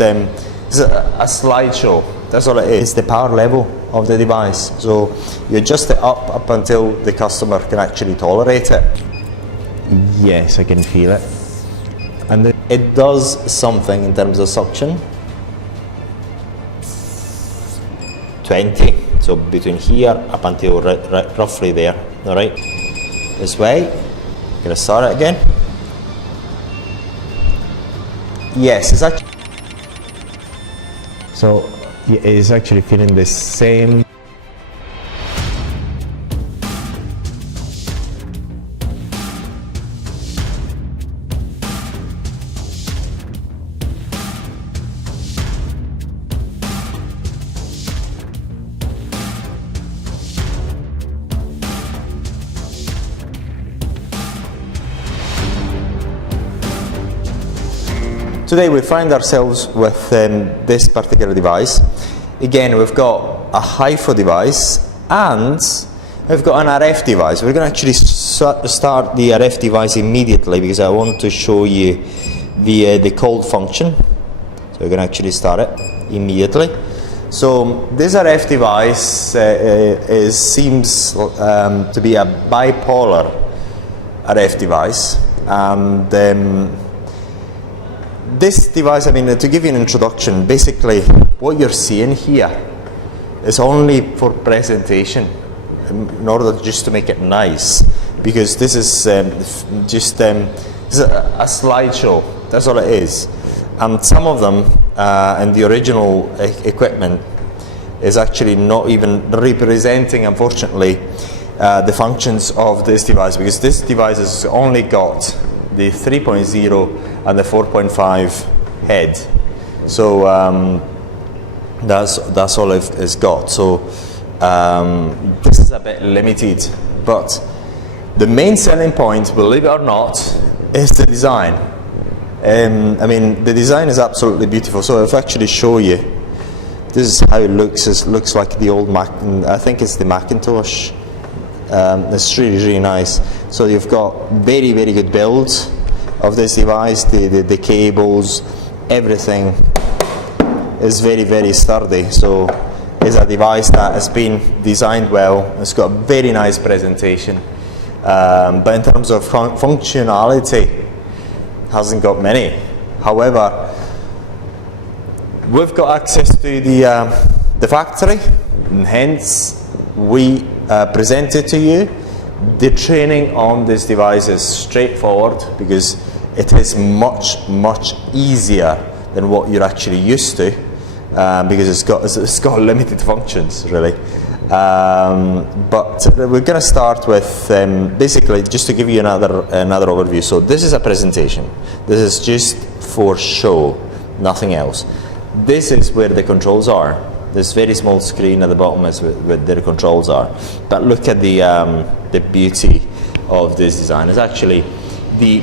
It's a slideshow. That's all it is. It's the power level of the device. So you adjust it up until the customer can actually tolerate it. Yes, I can feel it. And it does something in terms of suction. 20. So between here up until roughly there. All right. This way. Gonna start it again. Yes, it's actually. So it is actually feeling the same. Today we find ourselves with this particular device. Again, we've got a Hifu device and we've got an RF device. We're going to actually start the RF device immediately because I want to show you the cold function. So we're going to actually start it immediately. So this RF device seems to be a bipolar RF device, and this device, I mean, to give you an introduction, basically what you're seeing here is only for presentation, in order just to make it nice, because this is just it's a slideshow. That's all it is. And some of them and the original equipment is actually not even representing, unfortunately, the functions of this device, because this device has only got the 3.0 and the 4.5 head. So that's all it's got. So this is a bit limited, but the main selling point, believe it or not, is the design. I mean, the design is absolutely beautiful. So if I actually show you, this is how it looks. It looks like the old Mac. I think it's the Macintosh. It's really, really nice. So you've got very, very good build of this device. The cables, everything is very, very sturdy. So it's a device that has been designed well. It's got a very nice presentation. But in terms of functionality, hasn't got many. However, we've got access to the factory, and hence we present it to you. The training on this device is straightforward because it is much, much easier than what you're actually used to, because it's got limited functions, really. But we're going to start with basically just to give you another overview. So this is a presentation. This is just for show, nothing else. This is where the controls are. This very small screen at the bottom is where the controls are. But look at the beauty of this design. It's actually the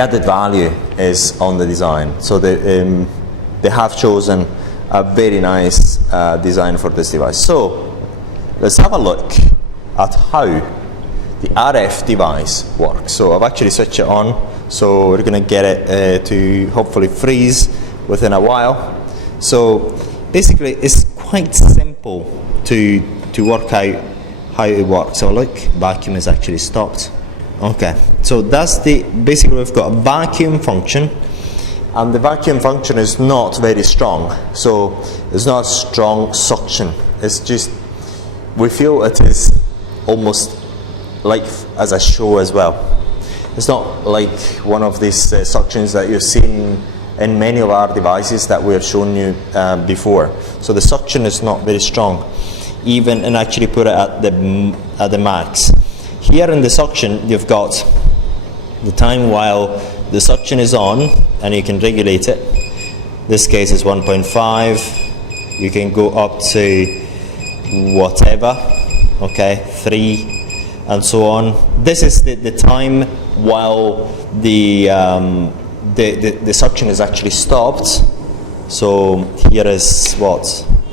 added value is on the design. So they have chosen a very nice design for this device. So let's have a look at how the RF device works. So I've actually switched it on, so we're going to get it to hopefully freeze within a while. So basically it's quite simple to work out how it works. So look, vacuum is actually stopped. Okay, so that's basically we've got a vacuum function. And the vacuum function is not very strong, so it's not strong suction. It's just, we feel it is almost like as a show as well. It's not like one of these suctions that you've seen in many of our devices that we have shown you before. So the suction is not very strong, even, and actually put it at the max. Here in the suction, you've got the time while the suction is on, and you can regulate it. This case is 1.5. You can go up to whatever, okay, 3, and so on. This is the time while the suction is actually stopped. So here is what?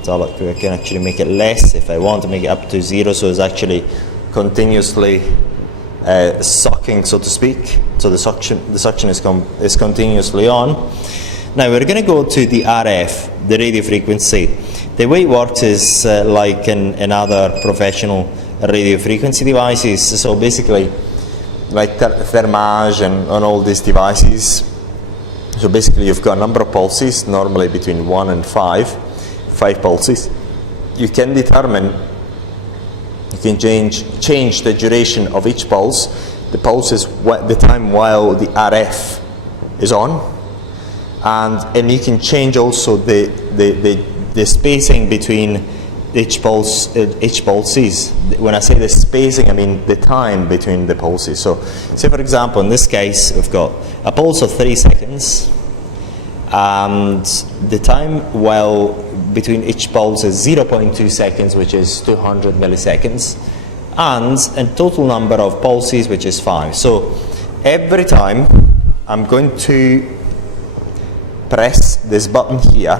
So look, I can actually make it less if I want to make it up to 0. So it's actually continuously sucking, so to speak. So the suction is continuously on. Now we're going to go to the RF, the radio frequency. The way it works is like in other professional radio frequency devices. So basically, like Thermage and all these devices. So basically, you've got a number of pulses, normally between 1 and 5 pulses. You can determine, you can change the duration of each pulse. The pulse is the time while the RF is on, and you can change also the spacing between each pulses. When I say the spacing, I mean the time between the pulses. So, say for example, in this case, we've got a pulse of 3 seconds, and the time while between each pulse is 0.2 seconds, which is 200 milliseconds, and a total number of pulses, which is 5. So, every time I'm going to press this button here,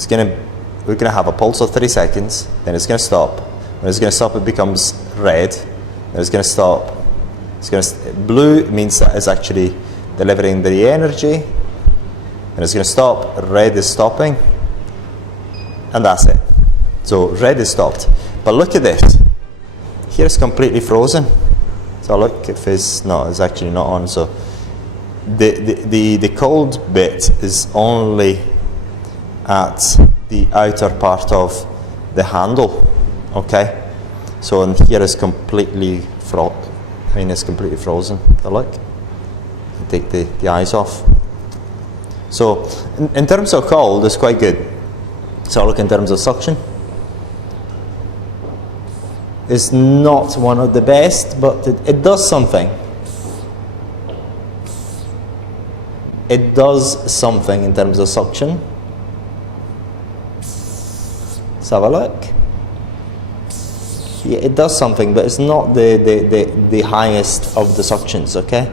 we're going to have a pulse of 3 seconds, then it's going to stop. When it's going to stop, it becomes red, then it's going to stop. Blue means that it's actually delivering the energy, and it's going to stop. Red is stopping, and that's it. So red is stopped. But look at this. Here it's completely frozen. So look, if it's actually not on. So the cold bit is only at the outer part of the handle, okay? So in here is completely it's completely frozen. So look, take the eyes off. So in terms of cold, it's quite good. So look, in terms of suction, it's not one of the best, but it does something. It does something in terms of suction. Let's have a look. Yeah, it does something, but it's not the highest of the suctions, okay?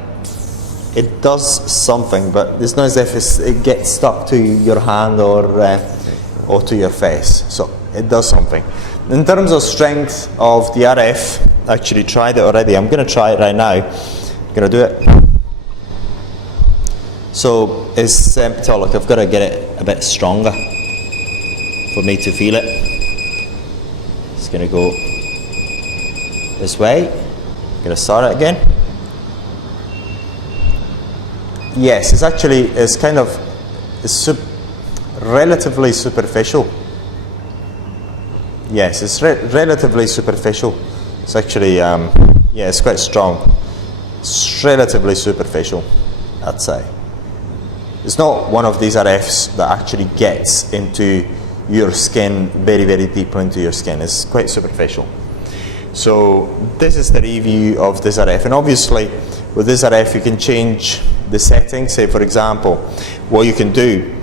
It does something, but it's not as if it gets stuck to your hand or to your face. So it does something. In terms of strength of the RF, I actually tried it already. I'm going to try it right now. I'm going to do it. So it's so look, I've got to get it a bit stronger for me to feel it. It's going to go this way. I'm going to start it again. Yes, it's relatively superficial. Yes, it's relatively superficial. It's actually, it's quite strong. It's relatively superficial, I'd say. It's not one of these RFs that actually gets into your skin, very, very deeply into your skin. It's quite superficial. So this is the review of this RF, and obviously with this RF you can change the settings. Say for example, what you can do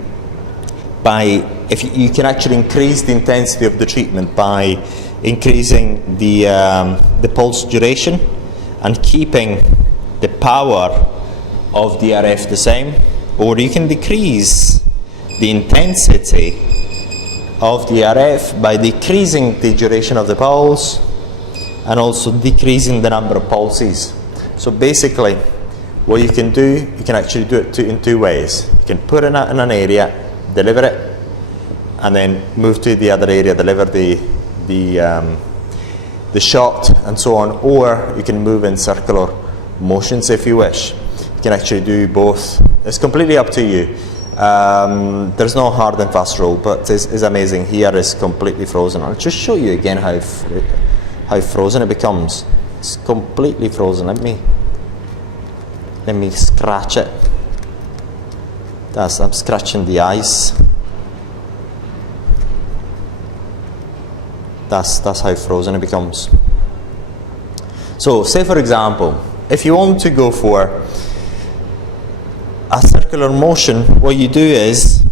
if you can actually increase the intensity of the treatment by increasing the pulse duration and keeping the power of the RF the same, or you can decrease the intensity of the RF by decreasing the duration of the pulse and also decreasing the number of pulses. So basically what you can do, you can actually do it in two ways. You can put it in an area, deliver it, and then move to the other area, deliver the shot and so on, or you can move in circular motions if you wish. You can actually do both. It's completely up to you. There's no hard and fast rule, but it's amazing. Here is completely frozen. I'll just show you again how frozen it becomes. It's completely frozen. Let me scratch it. I'm scratching the ice. That's how frozen it becomes. So say for example, if you want to go for a circular motion, what you do is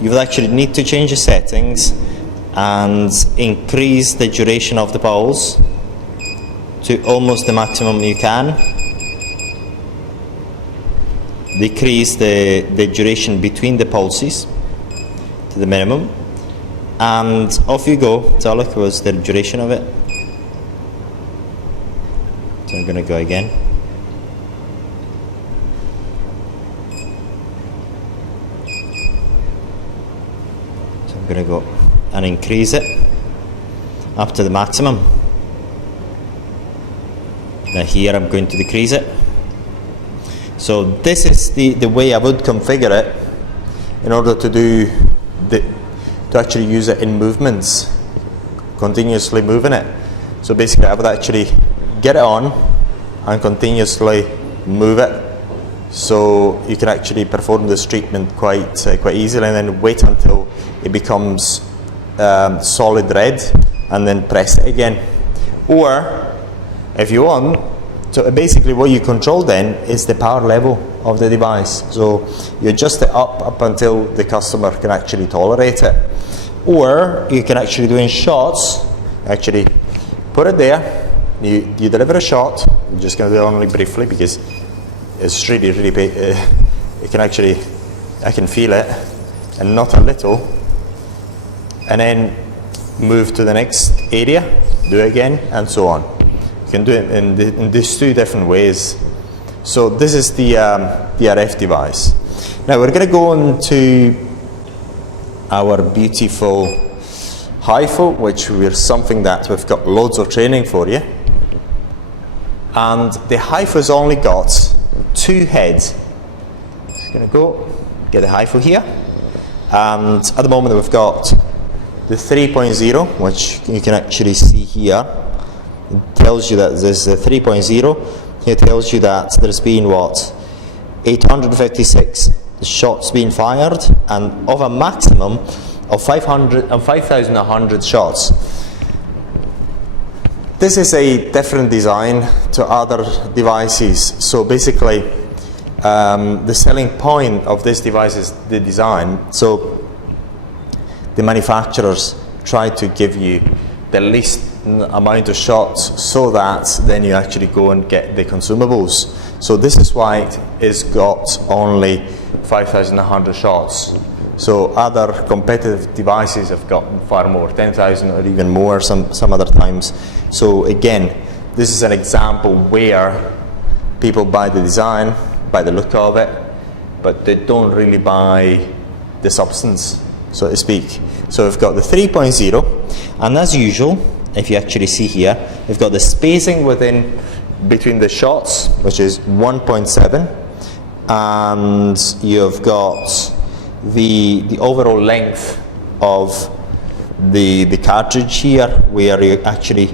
you would actually need to change the settings and increase the duration of the pulse to almost the maximum you can. Decrease the duration between the pulses to the minimum, and off you go. So look, was the duration of it. So I'm going to go again. going to go and increase it up to the maximum. Now here I'm going to decrease it. So this is the way I would configure it in order to actually use it in movements, continuously moving it. So basically I would actually get it on and continuously move it, so you can actually perform this treatment quite easily, and then wait until it becomes solid red and then press it again. Or if you want, so basically what you control then is the power level of the device. So you adjust it up until the customer can actually tolerate it. Or you can actually do in shots, actually put it there, you deliver a shot. I'm just going to do it only briefly because it's really it can actually, I can feel it, and not a little, and then move to the next area, do it again, and so on. You can do it in these two different ways. So this is the RF device. Now we're going to go on to our beautiful Hifu, which is something that we've got loads of training for you. And the Hifu's only got 2 heads. Just going to go get the Hifu here, and at the moment we've got the 3.0, which you can actually see here. It tells you that there's a 3.0. It tells you that there's been 856 shots being fired, and of a maximum of 5,100 shots. This is a different design to other devices. So basically, the selling point of this device is the design. So the manufacturers try to give you the least amount of shots, so that then you actually go and get the consumables. So this is why it's got only 5,100 shots. So other competitive devices have gotten far more, 10,000 or even more some other times. So again, this is an example where people buy the design, buy the look of it, but they don't really buy the substance, so to speak. So we've got the 3.0, and as usual, if you actually see here, we've got the spacing between the shots, which is 1.7, and you've got the overall length of the cartridge here, where you actually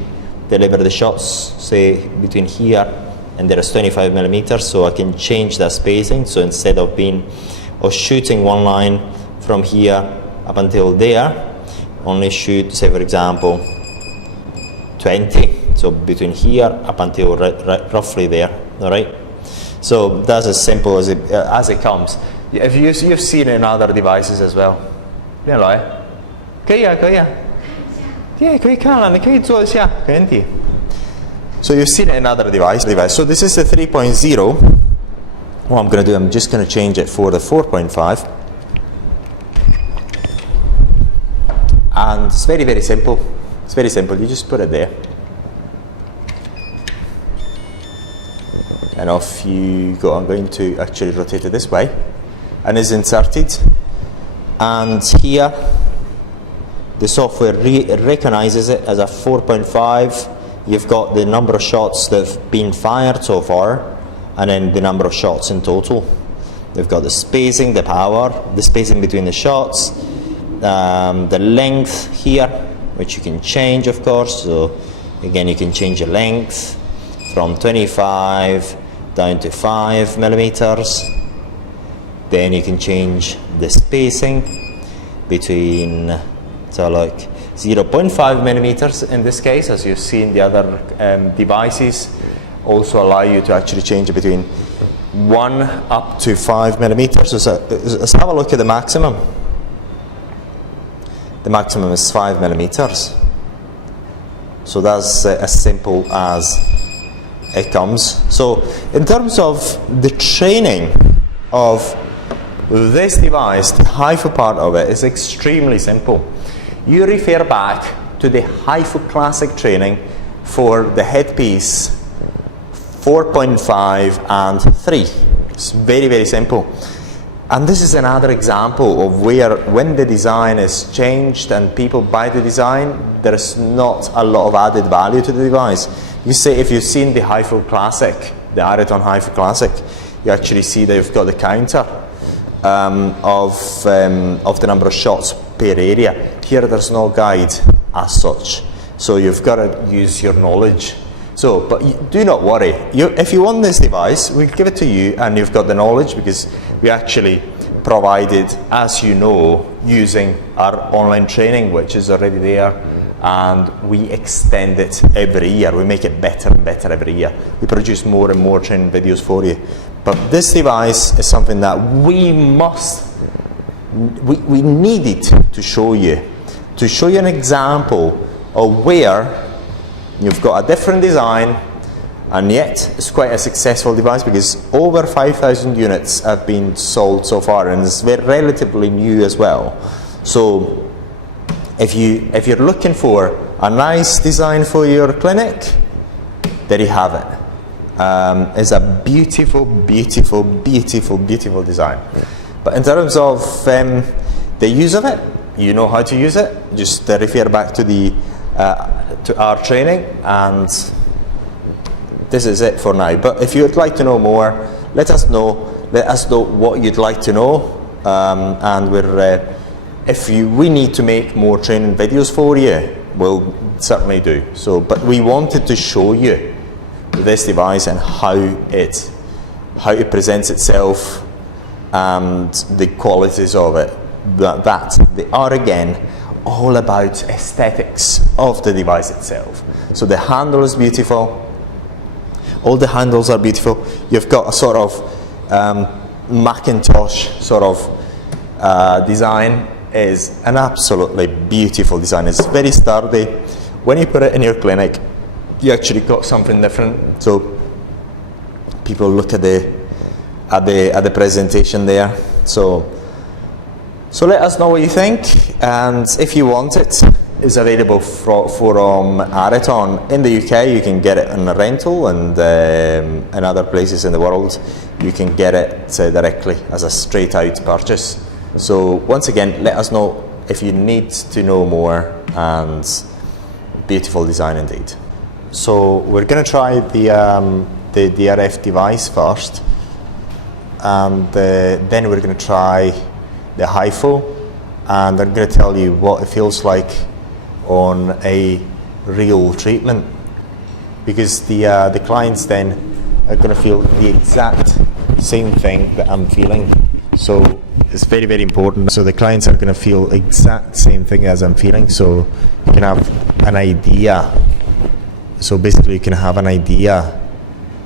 deliver the shots, say between here and there is 25 millimeters, so I can change that spacing. So instead of shooting one line from here up until there, only shoot, say for example, 20, so between here up until roughly there. All right, so that's as simple as it comes. If you've seen it in other devices as well. 变来，可以啊，可以啊，对，可以看了，你可以做一下，没问题。So you've seen it in other device. So this is the 3.0. What I'm going to do, I'm just going to change it for the 4.5. And it's very, very simple. It's very simple. You just put it there. And off you go. I'm going to actually rotate it this way. And it's inserted. And here, the software recognizes it as a 4.5. You've got the number of shots that have been fired so far, and then the number of shots in total. We've got the spacing, the power, the spacing between the shots, the length here, which you can change, of course. So again, you can change the length from 25 down to 5 millimeters. Then you can change the spacing between, so like 0.5 millimeters in this case, as you've seen the other devices also allow you to actually change it between 1 up to 5 millimeters. So let's have a look at the maximum. The maximum is 5 millimeters. So that's as simple as it comes. So in terms of the training of this device, the Hifu part of it is extremely simple. You refer back to the Hifu Classic training for the headpiece 4.5 and 3. It's very, very simple. And this is another example of where, when the design is changed and people buy the design, there is not a lot of added value to the device. You say, if you've seen the Hifu Classic, the Areton Hifu Classic, you actually see that you've got the counter of the number of shots per area. Here there's no guide as such, so you've got to use your knowledge. So, but do not worry. If you want this device, we'll give it to you, and you've got the knowledge, because we actually provided, as you know, using our online training, which is already there, and we extend it every year. We make it better and better every year. We produce more and more training videos for you. But this device is something that we needed to show you an example of where you've got a different design, and yet it's quite a successful device, because over 5,000 units have been sold so far, and it's relatively new as well. So if you're looking for a nice design for your clinic, there you have it. It's a beautiful, beautiful, beautiful, beautiful design. But in terms of the use of it, you know how to use it. Just refer back to our training, and this is it for now. But if you would like to know more, let us know. Let us know what you'd like to know, and if we need to make more training videos for you, we'll certainly do so. But we wanted to show you this device and how it presents itself, and the qualities of it. That they are, again, all about aesthetics of the device itself. So the handle is beautiful. All the handles are beautiful. You've got a sort of Macintosh sort of design. Is an absolutely beautiful design. It's very sturdy. When you put it in your clinic, you actually got something different. So people look at the presentation there. So let us know what you think, and if you want it, it's available from Areton. In the UK, you can get it on a rental, and in other places in the world, you can get it directly as a straight out purchase. So once again, let us know if you need to know more, and beautiful design indeed. So we're going to try the RF device first, and then we're going to try the Hifu, and I'm going to tell you what it feels like on a real treatment, because the clients then are going to feel the exact same thing that I'm feeling. So it's very, very important. So the clients are going to feel exact same thing as I'm feeling, so you can have an idea. So basically you can have an idea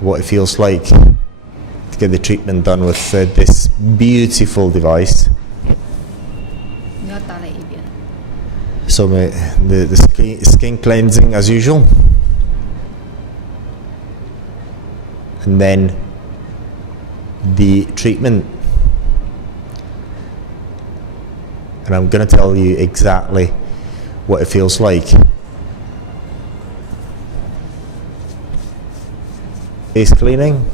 what it feels like to get the treatment done with this beautiful device. So the skin cleansing as usual, and then the treatment, and I'm going to tell you exactly what it feels like. Face cleaning,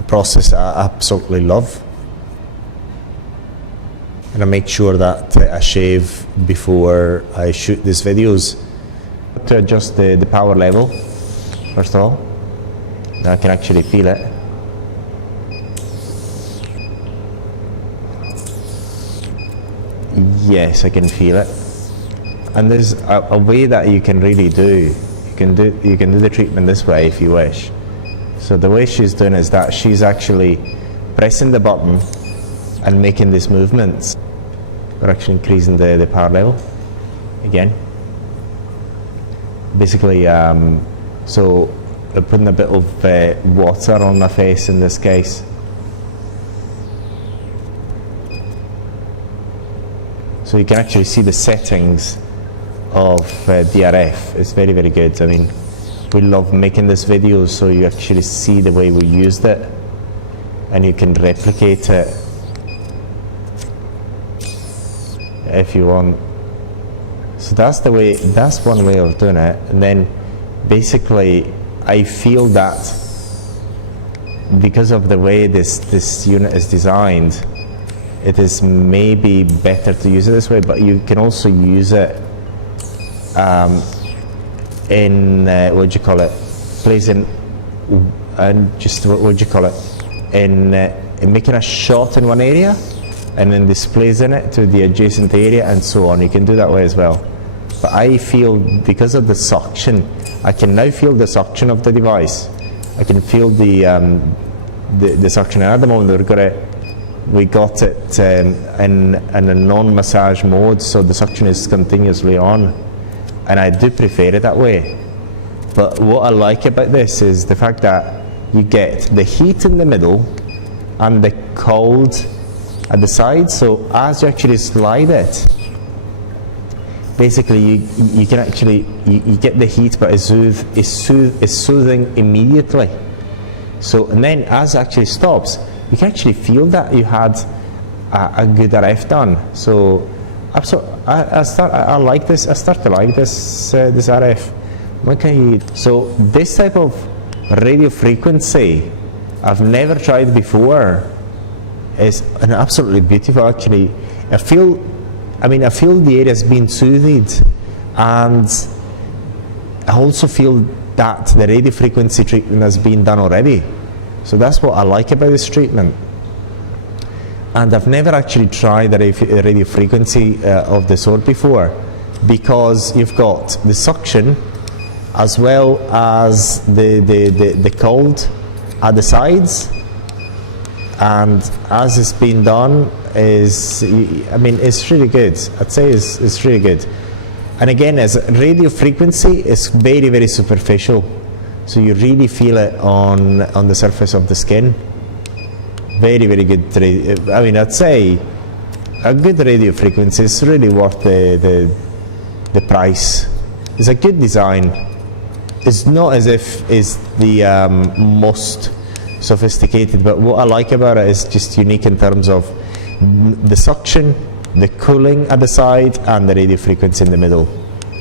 a process I absolutely love. And I make sure that I shave before I shoot these videos. To adjust the power level, first of all, now I can actually feel it. Yes, I can feel it. And there's a way that you can really do. You can do the treatment this way if you wish. So the way she's doing is that she's actually pressing the button and making these movements. We're actually increasing the power level again. Basically, so we're putting a bit of water on my face in this case. So you can actually see the settings of DRF. It's very, very good. I mean, we love making this video so you actually see the way we used it, and you can replicate it if you want. So that's one way of doing it. And then basically I feel that because of the way this unit is designed, it is maybe better to use it this way, but you can also use it in what do you call it, placing and just what do you call it, in making a shot in one area and then displacing it to the adjacent area and so on. You can do that way as well. But I feel because of the suction, I can now feel the suction of the device. I can feel the suction, and at the moment we got it in a non-massage mode, so the suction is continuously on, and I do prefer it that way. But what I like about this is the fact that you get the heat in the middle and the cold at the side. So as you actually slide it, basically you can actually you get the heat, but it's soothing immediately. So, and then as it actually stops, you can actually feel that you had a good RF done. So I like this. I start to like this this RF. Okay. So this type of radio frequency I've never tried before. Is an absolutely beautiful. Actually, I feel the area has been soothed, and I also feel that the radio frequency treatment has been done already. So that's what I like about this treatment. And I've never actually tried the radio frequency of the sort before, because you've got the suction as well as the cold at the sides. And as it's been done, it's really good. I'd say it's really good. And again, as radio frequency is very, very superficial, so you really feel it on the surface of the skin. Very, very good. I'd say a good radio frequency is really worth the price. It's a good design. It's not as if it's the most sophisticated, but what I like about it is just unique in terms of the suction, the cooling at the side, and the radio frequency in the middle.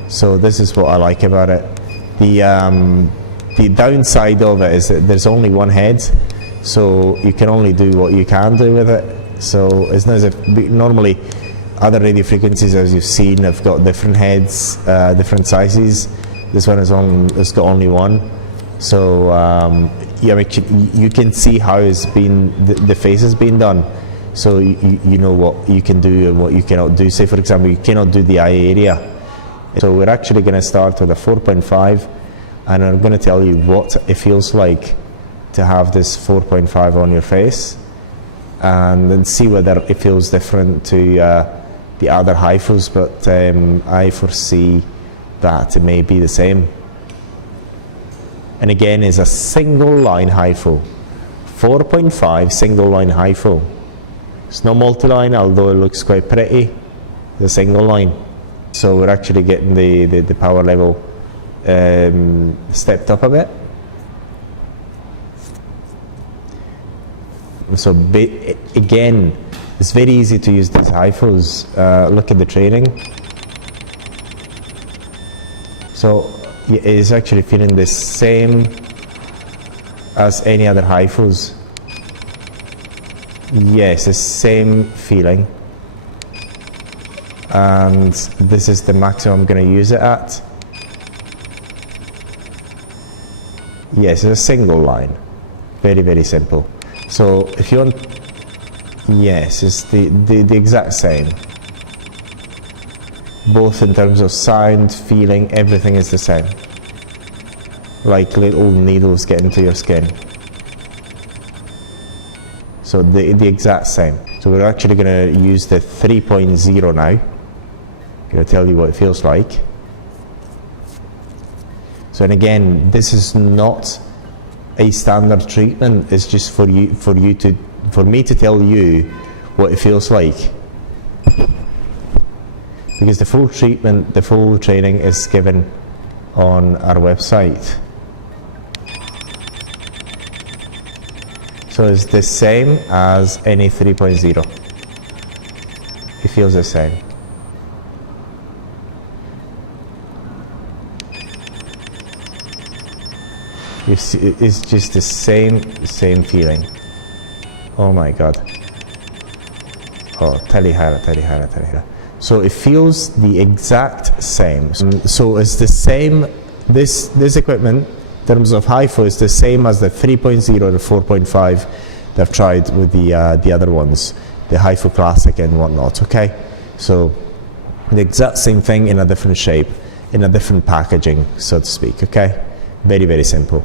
So this is what I like about it. The downside of it is that there's only one head, so you can only do what you can do with it. So it's not as if normally other radio frequencies, as you've seen, have got different heads, different sizes. This one has got only one. So you can see how it's been, the face has been done. So you know what you can do and what you cannot do. Say for example, you cannot do the eye area. So we're actually going to start with a 4.5, and I'm going to tell you what it feels like to have this 4.5 on your face, and then see whether it feels different to the other Hifus, but I foresee that it may be the same. And again, is a single line Hifu, 4.5 single line Hifu. It's not multi-line, although it looks quite pretty. The single line. So we're actually getting the power level stepped up a bit. So again, it's very easy to use these Hifus. Look at the training. So it is actually feeling the same as any other Hifus. Yes, the same feeling. And this is the maximum I'm going to use it at. Yes, it's a single line. Very, very simple. So if you want, yes, it's the exact same. Both in terms of sound, feeling, everything is the same. Like little needles get into your skin. So the exact same. So we're actually going to use the 3.0 now. I'm going to tell you what it feels like. So, and again, this is not a standard treatment. It's just for me to tell you what it feels like. Because the full treatment, the full training is given on our website. So it's the same as any 3.0. It feels the same. You see, it's just the same feeling. Oh my god. Oh, تلي. So it feels the exact same. So it's the same, this equipment, in terms of Hifu, is the same as the 3.0 or 4.5 they've tried with the other ones, the Hifu Classic and whatnot, okay? So the exact same thing in a different shape, in a different packaging, so to speak, okay? Very, very simple.